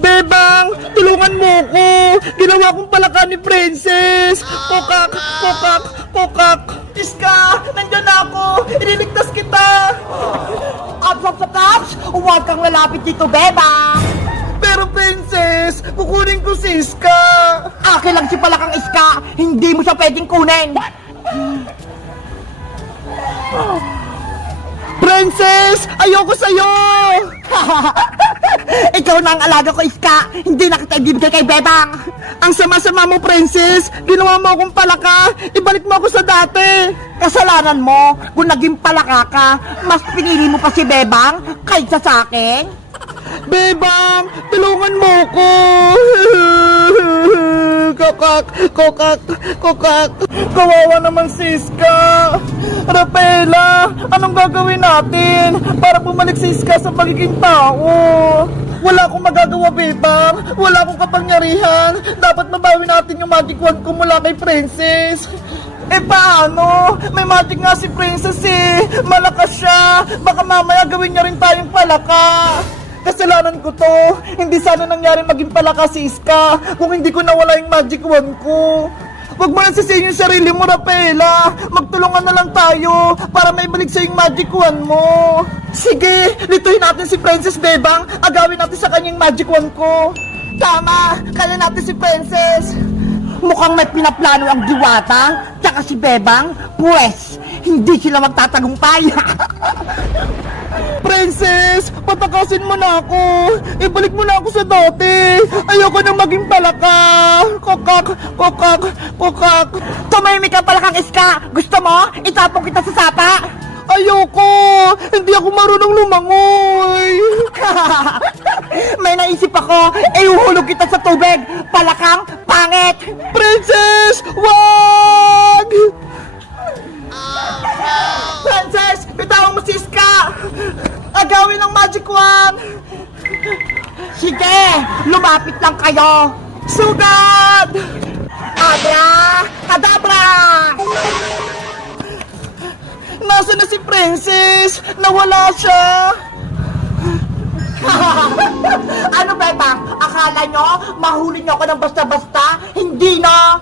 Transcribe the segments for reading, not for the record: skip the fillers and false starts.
Bebang, tulungan mo ko. Ginawa kong palaka ni Princess. Kokak, kokak, kokak. Iska, nandyan ako. Ililigtas kita. Aps! Huwag kang lalapit dito, Bebang! Pero Princess, kukunin ko si Iska. Akin lang si Palakang Iska! Hindi mo siya pwedeng kunin! Princess, ayoko sa'yo. Ikaw na ang alaga ko, Iska! Hindi na kita ibibigay kay Bebang! Ang sama-sama mo, Princess. Ginawa mo akong palaka. Ibalik mo ako sa dati. Kasalanan mo kung naging palaka ka, mas pinili mo pa si Bebang kaysa sa akin? Bebang, tulungan mo ko. Kokak, kokak, kokak. Kawawa naman si Iska. Rafaela, anong gagawin natin para bumalik si Iska sa pagiging tao? Wala akong magagawa, Bebang. Wala akong kapangyarihan. Dapat mabawi natin yung magic wand ko mula kay Princess. Eh paano? May magic nga si Princess eh. Malakas siya. Baka mamaya gawin niya rin tayong palaka. Kasalanan ko to. Hindi sana nangyari maging palaka si Iska kung hindi ko nawala yung magic wand ko. Huwag mo nasisihin yung sarili mo, Rafaela. Magtulungan na lang tayo para maibalik sa yung magic wand mo. Sige, lituhin natin si Princess, Bebang. Agawin natin sa kanyang magic wand ko. Tama, kaya natin si Princess. Mukhang may pinaplano ang Diwata, tsaka si Bebang, pues, hindi sila magtatagumpay. Princess, patakasin mo na ako. Ibalik mo na ako sa dati. Ayoko nang maging palaka. Kokak, kokak, kokak. Tumahimik ka Palakang Iska! Gusto mo? Itapong kita sa sapa! Ayoko. Hindi ako marunong lumangoy. May naisip ako, ihuhulog kita sa tubig! Palakang pangit! Princess, wag! Princess, bitawan mo si Iska. Agawin ang magic wand. Sige, lumapit lang kayo! Sugad! Abra! Kadabra! Nasaan na si Princess? Nawala siya. Ano, Bebang? Akala nyo, mahuli nyo ako ng basta-basta? Hindi na!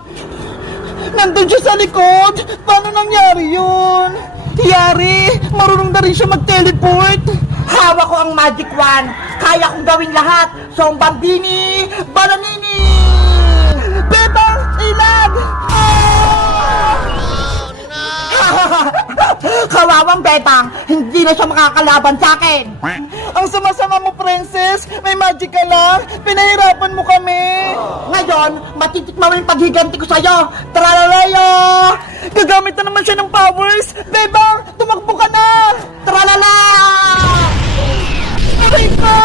Nandun siya sa likod. Paano nangyari yun? Yari, marunong na rin siya mag-teleport. Hawak ko ang magic wand! Kaya kong gawin lahat! So, Bambini! Bananini! Bebang, ilag! Kawawang Bebang! Hindi na siya makakalaban sa akin! Ang sama-sama mo, Princess. May magic ka lang. Pinahirapan mo kami. Ngayon, matitikman mo yung paghiganti ko sa'yo! Tralalayo! Gagamit na naman siya ng powers. Bebang, tumakbo ka na. Tralala! Aray ka!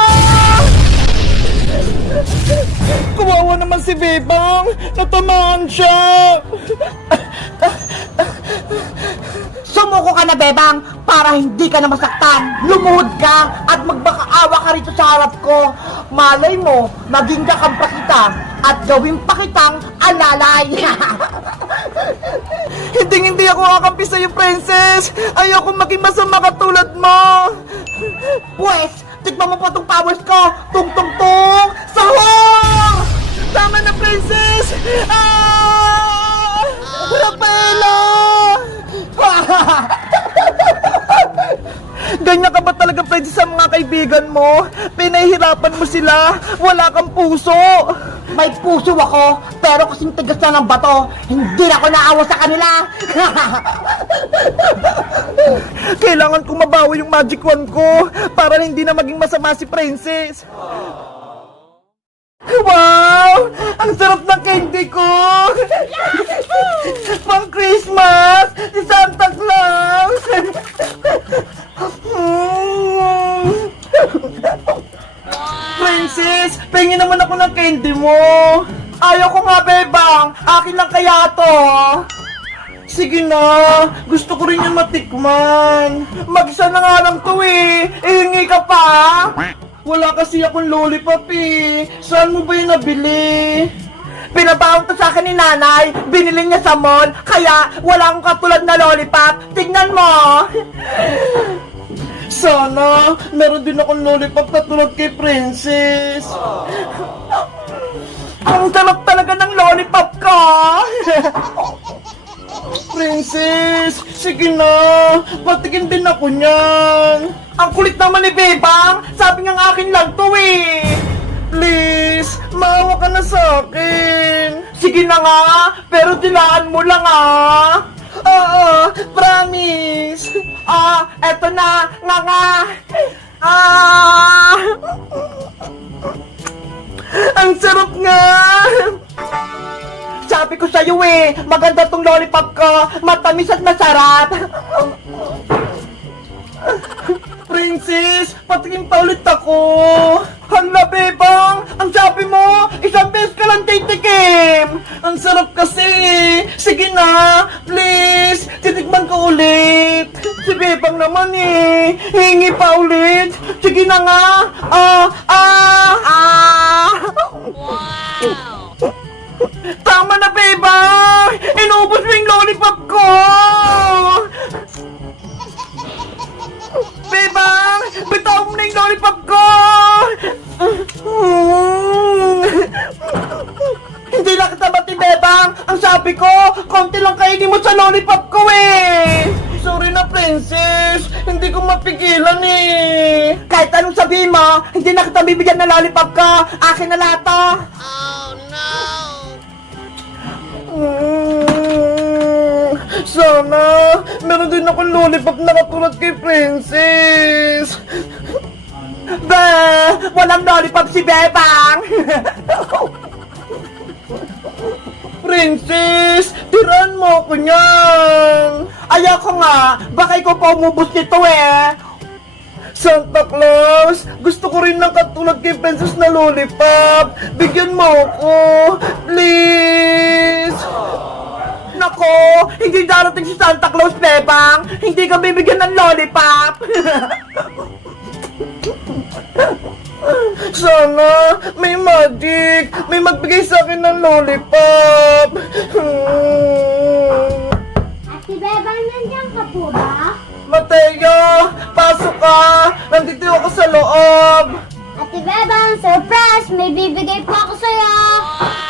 Kawawa naman si Bebang. Natamaan siya. Sumuko ka na, Bebang, para hindi ka na masaktan. Lumuhod ka at magbakaawa ka rito sa harap ko. Malay mo, maging kakampa kita at gawin pa kitang alalay. Hindi ako kakampi sa'yo, Princess. Ayoko maging masama katulad mo. Pues, tikman mo pa tong powers ko. Tung-tung-tung! Sahur! Tama na, Princess. Rafaela! Ganyan ka ba talaga, Princess, sa mga kaibigan mo? Pinahihirapan mo sila. Wala kang puso. May puso ako, pero kasing tigas na ng bato, hindi na ako naawa sa kanila. Kailangan ko mabawi yung magic wand ko para hindi na maging masama si Princess. Wow! Ang sarap ng candy ko! Pang Christmas! Si Santa Claus! Princess, pengin naman ako ng candy mo! Ayaw ko nga, Bebang! Akin lang kaya to! Sige na, gusto ko rin yung matikman. Mag-isa na nga lang to eh. Ihingi ka pa. Wala kasi akong lollipop eh. Saan mo ba yung nabili? Pinabaon to sa akin ni nanay, binili niya sa mall, kaya wala akong katulad na lollipop. Tignan mo! Sana, meron din akong lollipop na tulad kay Princess. Princess, sige na. Patikin din ako niyan. Ang kulit naman ni Bebang, sabi nga akin lang to eh. Please, maawa ka na sa akin. Sige na nga, pero dilaan mo lang ah. Oo, promise. Eto na, nga. Ang sarap nga. Sabi ko sa'yo eh, maganda tong lollipop ko, matamis at masarap. Princess, patingin pa ulit ako. Hala, Bebang, ang sabi mo, isang beses ka lang titikim. Ang sarap kasi. Sige na, please, titikman ko ulit. Si Bebang naman eh, hingi pa ulit. Sige na nga. Tama na, Bebang! Inubos mo yung lollipop ko! Bebang! Bitaw mo na yung lollipop ko! Hindi na kita bati, Bebang. Ang sabi ko, konti lang kainin mo sa lollipop ko eh. Sorry na, Princess. Hindi ko mapigilan eh. Kahit anong sabihin mo, hindi na kita bibigyan ng lollipop ko. Akin na lahat to. Sana, meron din akong lollipop na katulad kay Princess. Walang lollipop si Bebang. Princess, tiraan mo ako niyan. Ayoko nga, baka ikaw pa umubos nito eh. Santa Claus, gusto ko rin ng katulad kay Princess na lollipop. Bigyan mo ako, please. Nako, hindi darating si Santa Claus, Bebang. Hindi ka bibigyan ng lollipop. Sana, may magic. May magbigay sa akin ng lollipop. Ate Bebang, nandiyan ka po ba? Mateo, pasok ka. Nandito ako sa loob. Ate Bebang, surprise! May bibigay po ako sa'yo!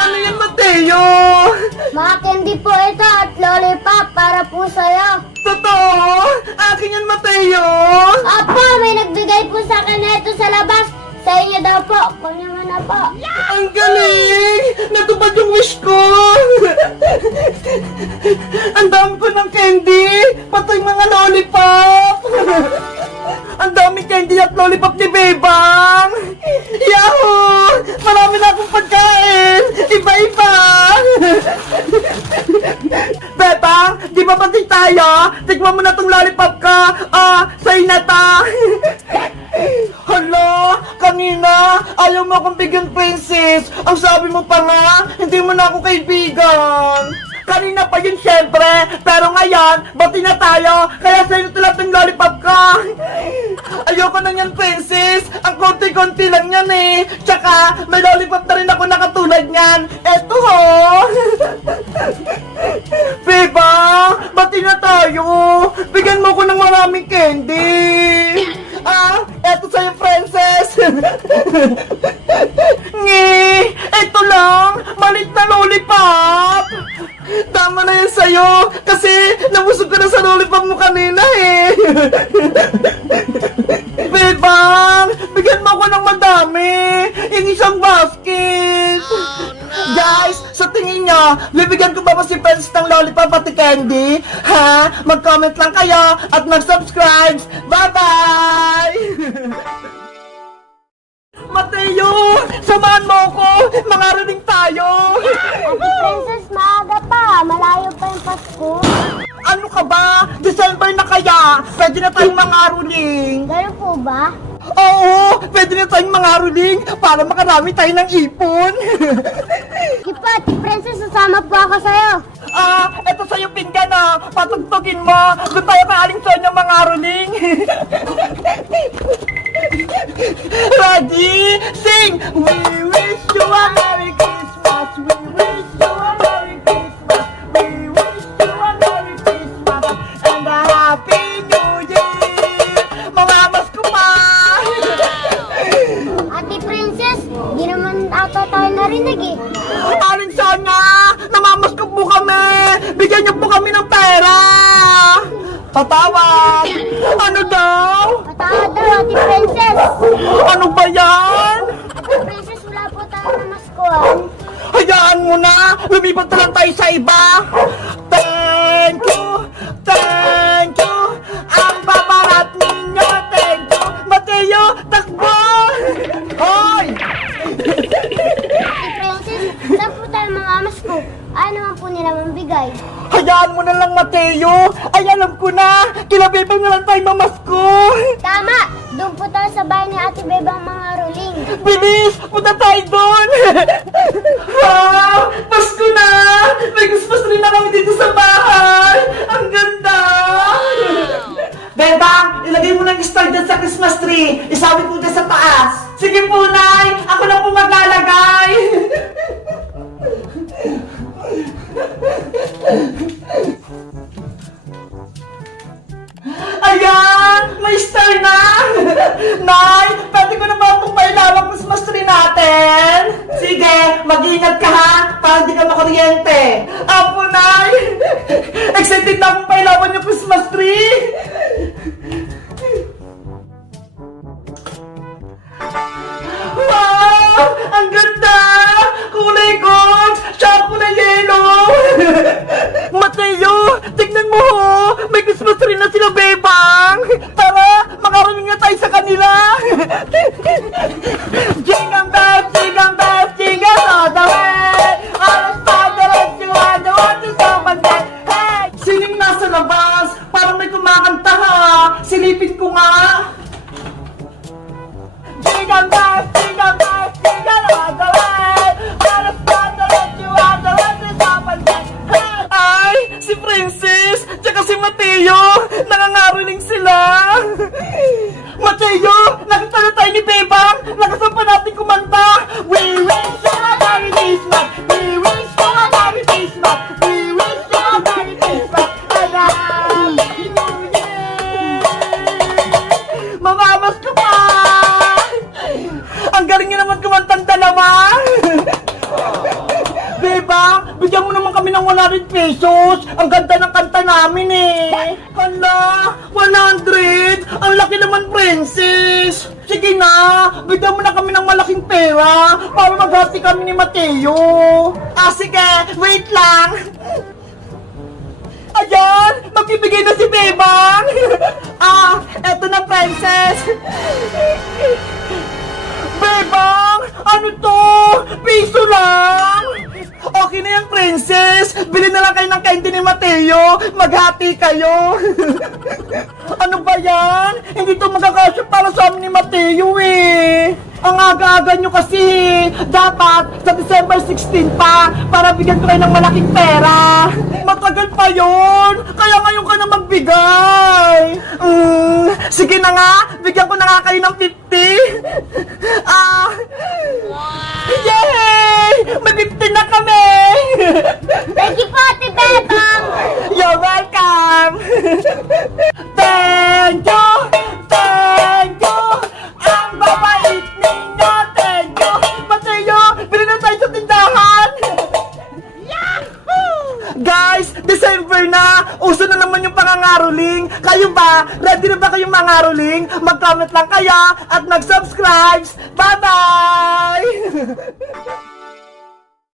Ano yan, Mateo? Mga candy po ito at lollipop para po sa'yo. Totoo? Akin yan, Mateo? Opo, may nagbigay po sa akin na ito sa labas. Sa inyo daw po. Kunin mo na po. Ang galing! Natupad yung wish ko! Ang dami ko ng candy! Patay mga lollipop! Ang dami candy at lollipop ni Bebang! Yahoo! Marami na akong pagkain! Iba-iba! Bebang, di ba pati tayo? Tignan mo na tong lollipop ko. Sa'yo na to. Hala! Kanina, ayaw mo akong bigyan, Princess! Ang sabi mo pa nga, hindi mo na ako kaibigan! Kanina pa yun syempre, pero ngayon, bati na tayo, kaya sa'yo na lang tong lollipop ko. Ayoko na yan, Princess! Ang konti-konti lang yan eh! Tsaka, may lollipop na rin ako na katulad niyan! Eto ho! Beba! Bati na tayo! Bigyan mo ko ng maraming candy! Eto sa'yo, Princess! Ngi! Eto lang! Malit na lollipop! Tama na yan sa'yo! Kasi, nabusog ko na sa lollipop mo kanina eh! Bebang! Bigyan mo ako ng madami! Yung isang basket! Guys, sa tingin nyo, bibigyan ko ba si Princess ng lollipop pati candy? Ha? Mag-comment lang kayo at mag-subscribe! Bye-bye! Mateo! Samahan mo ako! Mangaraling tayo! Ate Princess, maaga pa. Malayo pa yung Pasko. Ano ka ba? December na kaya? Pwede na tayong mangaruling! Ganun po ba? Oo! Pwede na tayong mangaruling para makarami tayo ng ipon! Sige po, Ate Princess, sasama po ako sa'yo. Eto sa'yo pinggan patugtugin mo! Doon tayo kay Aling Sonya mangaruling! Ready? Sing! We wish you a Merry Christmas! We wish you a Merry Christmas! We wish you a Merry Christmas! And a Happy New Year! Mga mas ko pa! Ate Princess, di naman ata tayo narinig eh. Aling Sonya! Namamas ko po kami! Bigyan niyo po kami ng pera! Patawad! Ano daw? Patawad daw, Ate Princess. Ano ba yan? Ate Princess, wala po tayo na maskuhan. Hayaan mo na! Lumipat na lang tayo sa iba! Thank you! Thank you! Ang babarat ninyo! Thank you! Mateo, takbo! Hoy! Ate Princess, saan po tayo mga masko? Ano naman po nila mambigay? Hayaan mo na lang, Mateo! Ay, alam ko na! Kila Bebang na lang tayo mamasko! Tama! Doon po tayo sa bahay ni Ate Bebang mga ruling. Bilis! Punta tayo doon! Ha? Pasko na! May Christmas tree na kami dito sa bahay! Ang ganda! Bebang, ilagay mo ng star dyan sa Christmas tree. Isawit mo dyan sa taas. Sige po, Nay! Ako na po maglalagay! Ayan! May star na! Nay, pwede ko na ba itong pailawang Christmas tree natin? Sige, mag-ingat ka ha, para di ka makuryente. Apo, Nay! Excited na akong pailawan yung Christmas tree! Wow! Ang ganda! Kulay gold! Tsaka kulay yellow! Mateo! Tignan mo ho! May Christmas tree na sila, Bebang! Tara! Makarating na tayo sa kanila! Jingle bells! Jingle bells! Jingle all the way! All the spiders you are the one to someone say, hey! Sining nasa labas! Parang may kumakanta ha! Silipin ko nga! Jingle bells! Jingle bells! Jingle all the way! All the spiders you are the one to someone say, hey! Ay! Si Princess! Tsaka si Mateo! Nangangariling sila! Mateo! Nakita na tayo ni Bebang! Nakasampa natin kumanta! We wish you a Merry Christmas! We wish you a Merry Christmas! We wish you a Merry Christmas! And a Happy New Year! Mamamas ka pa! Ang galing niyo naman kumantang dalawa! Bebang, bigyan mo naman kami ng 100 pesos. Ang ganda ng kanta namin eh. Hala, 100? Ang laki naman, Princess. Sige na, bigyan mo na kami ng malaking pera para maghati kami ni Mateo. Ah, sige, wait lang. Ayan, magbibigay na si Bebang. Ah, eto na, Princess. Bebang, ano to? Piso lang? Okay na yan, Princess. Bili na lang kayo ng candy ni Mateo. Maghati kayo. Ano ba yan? Hindi to magkakasya para sa amin ni Mateo eh. Ang aga-aga nyo kasi. Dapat sa December 16 pa para bigyan ko kayo ng malaking pera. Matagal pa yon. Kaya ngayon ka na magbigay. Sige na nga. Bigyan ko na nga kayo ng 50. Yay! May 50 na kami! Thank you po, Ate Bebang! You're welcome! Thank you! Thank you! Ang babait ninyo! Thank you! Mateo, bili na tayo sa tindahan! Yahoo! Guys, December na! Uso na naman yung pangangaroling! Kayo ba? Ready na ba kayong mangaroling? Mag-comment lang kayo at mag-subscribe! Bye-bye!